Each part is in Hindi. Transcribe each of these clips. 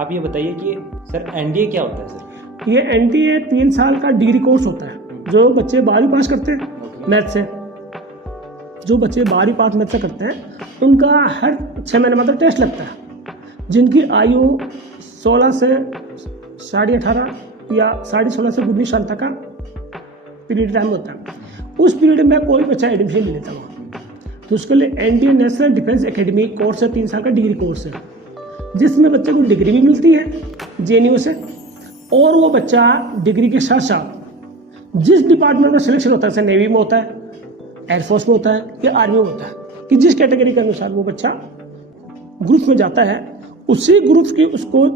आप ये बताइए कि सर एनडीए क्या होता है सर? ये एनडीए 3 साल का डिग्री कोर्स होता है। जो बच्चे 12वीं पास करते हैं मैथ से, जो बच्चे 12वीं पास मैथ से करते हैं उनका हर 6 महीने मतलब टेस्ट लगता है। जिनकी आयु 16 से 18.5 या 16.5 से 19 साल तक का पीरियड टाइम होता है, उस पीरियड में कोई बच्चा एडमिशन ले लेता है। तो उसके लिए NDA national defence academy course है, 3 साल का डिग्री कोर्स है, जिसमें बच्चे को डिग्री भी मिलती है जेएनयू से, और वो बच्चा डिग्री के साथ साथ जिस डिपार्टमेंट में सिलेक्शन होता है, जैसे नेवी में होता है, एयरफोर्स में होता है या आर्मी में होता है, कि जिस कैटेगरी के अनुसार वो बच्चा ग्रुप में जाता है, उसी ग्रुप की उसको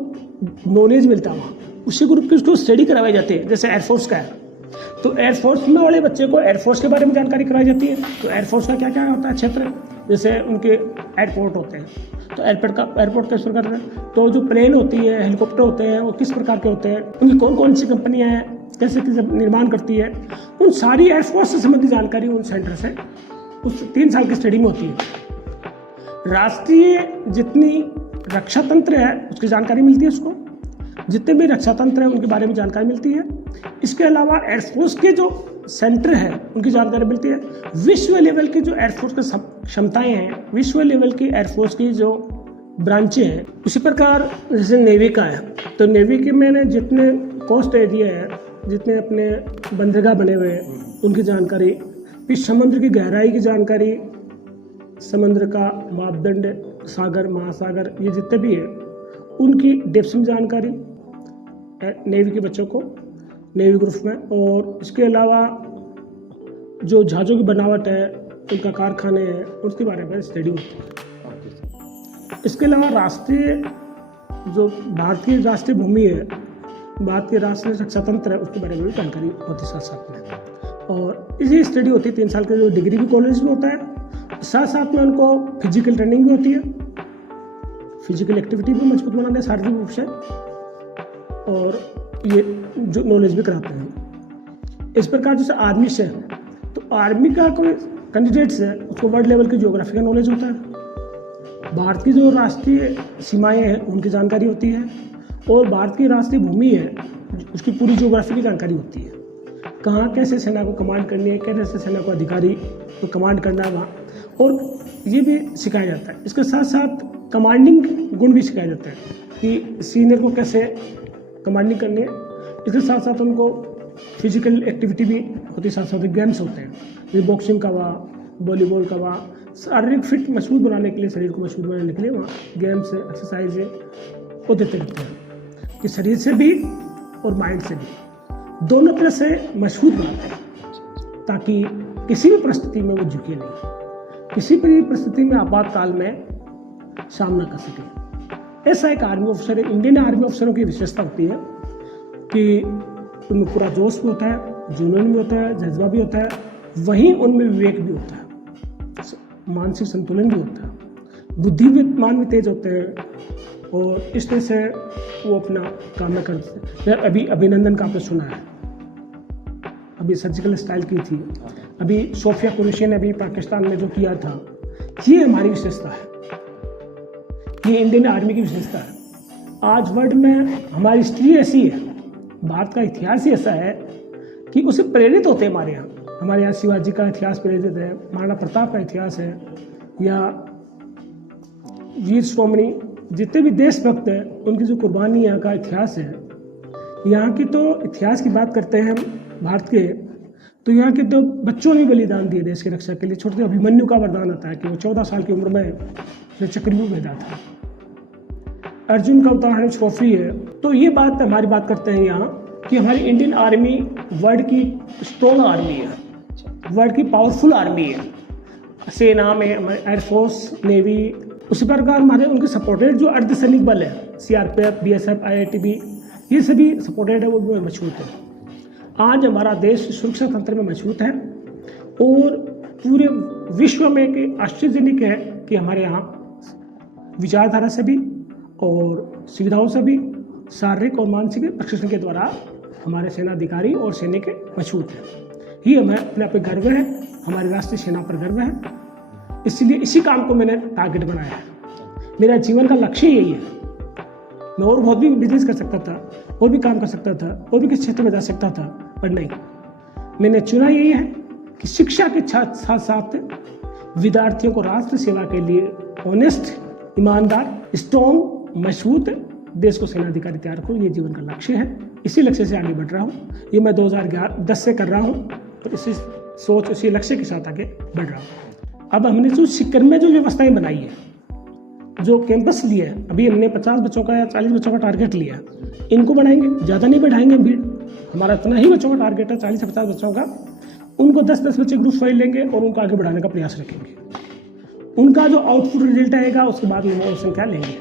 नॉलेज मिलता है, उसी ग्रुप की उसको स्टडी करवाई जाती है। जैसे एयरफोर्स का है तो एयरफोर्स में वाले बच्चे को एयरफोर्स के बारे में जानकारी कराई जाती है। तो एयरफोर्स का क्या क्या होता है क्षेत्र, जैसे उनके एयरपोर्ट होते हैं, तो एयरपोर्ट किस प्रकार है, तो जो प्लेन होती है, हेलीकॉप्टर होते हैं, वो किस प्रकार के होते हैं, उनकी कौन कौन सी कंपनियां हैं, कैसे कैसे निर्माण करती है, उन सारी एयरफोर्स से संबंधित जानकारी उन सेंटर से उस 3 साल की स्टडी में होती है। राष्ट्रीय जितनी रक्षा तंत्र है उसकी जानकारी मिलती है उसको, जितने भी रक्षा तंत्र हैं उनके बारे में जानकारी मिलती है। इसके अलावा एयरफोर्स के जो सेंटर है उनकी जानकारी मिलती है। विश्व लेवल की जो एयरफोर्स की क्षमताएं हैं, विश्व लेवल की एयरफोर्स की जो ब्रांचें हैं, उसी प्रकार जैसे नेवी का है, तो नेवी के मैंने जितने कोस्ट एरिया है, जितने अपने बंदरगाह बने हुए हैं उनकी जानकारी, फिर समुद्र की गहराई की जानकारी, समुद्र का मापदंड, सागर महासागर, ये जितने भी है उनकी डेप्थ में जानकारी नेवी के बच्चों को नेवी ग्रुप में। और इसके अलावा जो जहाज़ों की बनावट है, उनका कारखाने हैं, उसके बारे में स्टडी होती है। इसके अलावा राष्ट्रीय जो भारतीय राष्ट्रीय भूमि है, भारत के राष्ट्रीय रक्षा तंत्र है, उसके बारे में भी जानकारी होती है साथ साथ में। और इसी स्टडी होती है 3 साल के, जो डिग्री भी कॉलेज में होता है, साथ साथ में उनको फिजिकल ट्रेनिंग भी होती है, फिजिकल एक्टिविटी भी मजबूत बनाते हैं शारीरिक रूप से, और ये जो नॉलेज भी कराते हैं। इस प्रकार जैसे आर्मी से, तो आर्मी का कोई कैंडिडेट्स है उसको वर्ल्ड लेवल की ज्योग्राफी का नॉलेज होता है, भारत की जो राष्ट्रीय सीमाएं हैं उनकी जानकारी होती है, और भारत की राष्ट्रीय भूमि है उसकी पूरी ज्योग्राफी की जानकारी होती है, कहाँ कैसे सेना को कमांड करनी है, कैसे सेना को अधिकारी को कमांड करना है वहाँ, और ये भी सिखाया जाता है। इसके साथ साथ कमांडिंग गुण भी सिखाया जाता है कि सीनियर को कैसे कमांडिंग करनी है। इसके साथ साथ उनको फिजिकल एक्टिविटी भी होती है, साथ साथ गेम्स होते हैं, जैसे बॉक्सिंग का हुआ, वॉलीबॉल का हुआ, शारीरिक फिट मजबूत बनाने के लिए, शरीर को मजबूत बनाने के लिए वहाँ गेम्स एक्सरसाइज वो देते रहते हैं कि शरीर से भी और माइंड से भी दोनों तरह से मजबूत बनाते हैं, ताकि किसी भी परिस्थिति में वो झुके नहीं, किसी भी परिस्थिति में आपातकाल में सामना कर सके। ऐसा एक आर्मी ऑफिसर है। इंडियन आर्मी ऑफिसरों की विशेषता होती है कि उनमें पूरा जोश भी होता है, जुनून भी होता है, जज्बा भी होता है, वहीं उनमें विवेक भी होता है, मानसिक संतुलन भी होता है, बुद्धिमान भी तेज होते हैं, और इस तरह से वो अपना काम में करते हैं। अभी अभिनंदन का आपने सुना है, अभी सर्जिकल स्ट्राइक की थी, अभी सोफिया कुरैशी ने अभी पाकिस्तान में जो किया था, ये हमारी विशेषता है, ये इंडियन आर्मी की विशेषता है। आज वर्ल्ड में हमारी हिस्ट्री ऐसी है, भारत का इतिहास ही ऐसा है कि उसे प्रेरित होते हैं हमारे यहाँ शिवाजी का इतिहास प्रेरित है, महाराणा प्रताप का इतिहास है, या वीर शिरोमणि जितने भी देशभक्त हैं उनकी जो कुर्बानी यहाँ का इतिहास है। यहाँ की तो इतिहास की बात करते हैं भारत के, तो यहाँ के तो बच्चों ने बलिदान दिए देश की रक्षा के लिए। छोटे अभिमन्यु का वरदान आता है कि वो 14 साल की उम्र में चक्रव्यूह भेदा था। अर्जुन का उदाहरण ट्रॉफी है। तो ये बात हमारी बात करते हैं यहाँ कि हमारी इंडियन आर्मी वर्ल्ड की स्ट्रॉन्ग आर्मी है, वर्ल्ड की पावरफुल आर्मी है। सेना में हमारे एयरफोर्स, नेवी, उसी प्रकार हमारे उनके सपोर्टेड जो अर्धसैनिक बल है, सीआरपीएफ, बीएसएफ, आईआईटीबी, ये सभी सपोर्टेड है, वो भी मजबूत है। आज हमारा देश सुरक्षा तंत्र में मजबूत है, और पूरे विश्व में एक आश्चर्यजनक है कि हमारे यहाँ विचारधारा से भी और सुविधाओं से भी शारीरिक और मानसिक प्रशिक्षण के द्वारा हमारे सेना अधिकारी और सैनिक मजबूत है। ये हमें अपने पे गर्व है, हमारी राष्ट्रीय सेना पर गर्व है। इसलिए इसी काम को मैंने टारगेट बनाया है। मेरा जीवन का लक्ष्य यही है मैं और बहुत भी बिजनेस कर सकता था, और भी काम कर सकता था, और भी किसी क्षेत्र में जा सकता था, पर नहीं, मैंने चुना यही है कि शिक्षा के साथ साथ विद्यार्थियों को राष्ट्र सेवा के लिए ऑनेस्ट, ईमानदार, स्ट्रॉन्ग, मजबूत देश को सेनाधिकारी तैयार करूँ, ये जीवन का लक्ष्य है। इसी लक्ष्य से आगे बढ़ रहा हूँ। ये मैं 2010 से कर रहा हूँ और इसी सोच, इसी लक्ष्य के साथ आगे बढ़ रहा हूँ। अब हमने जो शिक्षण में जो व्यवस्थाएं बनाई है, जो कैंपस लिया है, अभी हमने 50 बच्चों का या 40 बच्चों का टारगेट लिया, इनको बढ़ाएंगे, ज़्यादा नहीं बढ़ाएंगे भीड़, हमारा इतना ही बच्चों का टारगेट है, 40 से 50 बच्चों का। उनको 10-10 बच्चे ग्रुप फाइल लेंगे और उनको आगे बढ़ाने का प्रयास रखेंगे। उनका जो आउटपुट रिजल्ट आएगा उसके बाद में संख्या लेंगे।